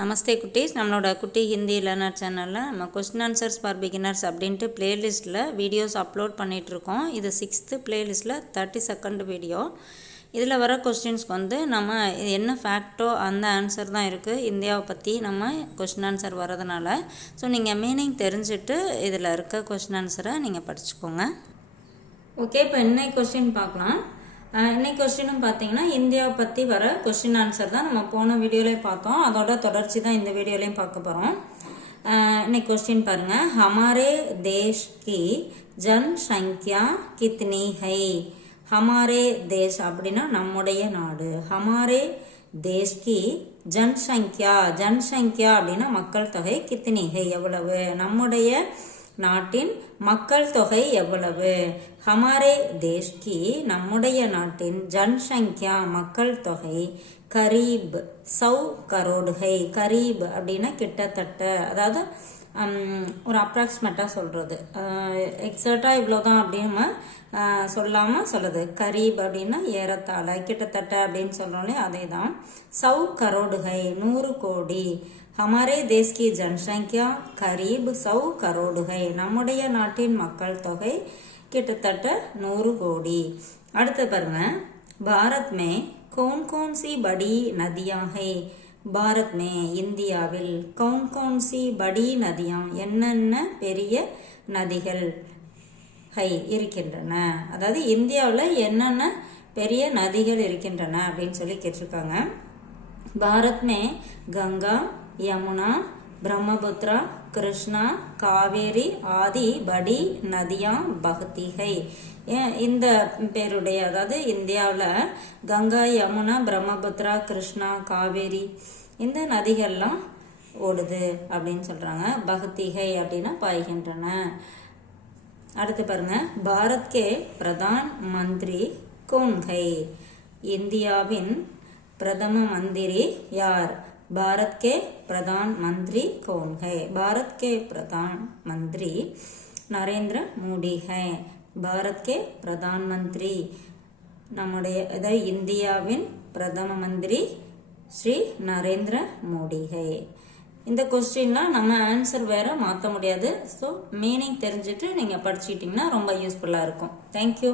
நமஸ்தே குட்டீஸ். நம்மளோட குட்டி ஹிந்தி லேர்னர் சேனலில் நம்ம கொஸ்டின் ஆன்சர்ஸ் ஃபார் பிகினர்ஸ் அப்படின்ட்டு பிளேலிஸ்ட்டில் வீடியோஸ் அப்லோட் பண்ணிகிட்ருக்கோம் இது சிக்ஸ்த்து பிளேலிஸ்ட்டில் தேர்ட்டி செகண்ட் வீடியோ இதில் வர கொஸ்டின்ஸ்க்கு வந்து நம்ம என்ன ஃபேக்டோ அந்த ஆன்சர் தான் இருக்குது இந்தியாவை பற்றி நம்ம கொஸ்டின் ஆன்சர் வரதுனால ஸோ நீங்கள் மீனிங் தெரிஞ்சுட்டு இதில் இருக்க கொஸ்டின் ஆன்சரை நீங்கள் படிச்சுக்கோங்க. ஓகே இப்போ என்ன கொஸ்டின் பார்க்கலாம்? இன்னைக்கு கொஸ்டினும் பார்த்தீங்கன்னா இந்தியாவை பற்றி வர கொஸ்டின் ஆன்சர் தான் நம்ம போன வீடியோலேயே பார்த்தோம். அதோட தொடர்ச்சி தான் இந்த வீடியோலையும் பார்க்க போகிறோம் இன்னைக்கு கொஸ்டின் பாருங்கள் ஹமாரே தேஷ் கி ஜன் சங்கியா கித்னி ஹை? ஹமாரே தேஷ் அப்படின்னா நம்முடைய நாடு. ஹமாரே தேஷ் கி ஜன்சங்கியா ஜன்சங்கியா அப்படின்னா மக்கள் தொகை கித்னி ஹை எவ்வளவு? நம்முடைய நாட்டின் மக்கள் தொகை எவ்வளவு? ஹமாரே தேஷ்கி நம்முடைய நாட்டின் ஜன்சங்கியா மக்கள் தொகை கரீப் சௌ கரோடுகை கரீப் அப்படின்னா கிட்டத்தட்ட அதாவது ஒரு அப்ராக்சிமேட்டாக சொல்கிறது எக்ஸாக்டாக இவ்வளோதான் அப்படின்னு சொல்லாமல் சொல்லுது. கரீப் அப்படின்னா ஏறத்தாழ கிட்டத்தட்ட அப்படின்னு சொல்கிறோம்லே அதே தான் சவு கரோடுகை நூறு கோடி. ஹமாரே தேஸ் கி ஜன்சங்கியா கரீப் சௌ கரோடுகை நம்முடைய நாட்டின் மக்கள் தொகை கிட்டத்தட்ட நூறு கோடி அடுத்து பாருங்க பாரத் மே கவுன் கவுன் சி படி நதியாகை பாரத் மே இந்தியாவில் கவுன் கவுன் சி படி நதியாம் என்னென்ன பெரிய நதிகள் ஹை இருக்கின்றன அதாவது இந்தியாவில் என்னென்ன பெரிய நதிகள் இருக்கின்றன அப்படின்னு சொல்லி கேட்டிருக்காங்க பாரத் மே கங்கா யமுனா பிரம்மபுத்ரா கிருஷ்ணா காவேரி ஆதி படி நதியா பகதிகை இந்த பேருடைய அதாவது இந்தியாவில் கங்கா யமுனா பிரம்மபுத்ரா கிருஷ்ணா காவேரி இந்த நதிகள்லாம் ஓடுது அப்படின்னு சொல்கிறாங்க பகதிகை அப்படின்னா பாய்கின்றன அடுத்து பாருங்க பாரத்கே பிரதான் மந்திரி கோன்கை இந்தியாவின் பிரதம மந்திரி யார் भारत के प्रधान मंत्री कौन है भारत के प्रधान मंत्री नरेंद्र मोदी है भारत के प्रधान मंत्री நம்முடைய அதாவது இந்தியாவின் பிரதம மந்திரி ஸ்ரீ நரேந்திர மோடி ஹே இந்த கொஸ்டின்லாம் நம்ம ஆன்சர் வேற மாற்ற முடியாது ஸோ மீனிங் தெரிஞ்சுட்டு நீங்கள் படிச்சுக்கிட்டிங்கன்னா ரொம்ப யூஸ்ஃபுல்லாக இருக்கும் தேங்க்யூ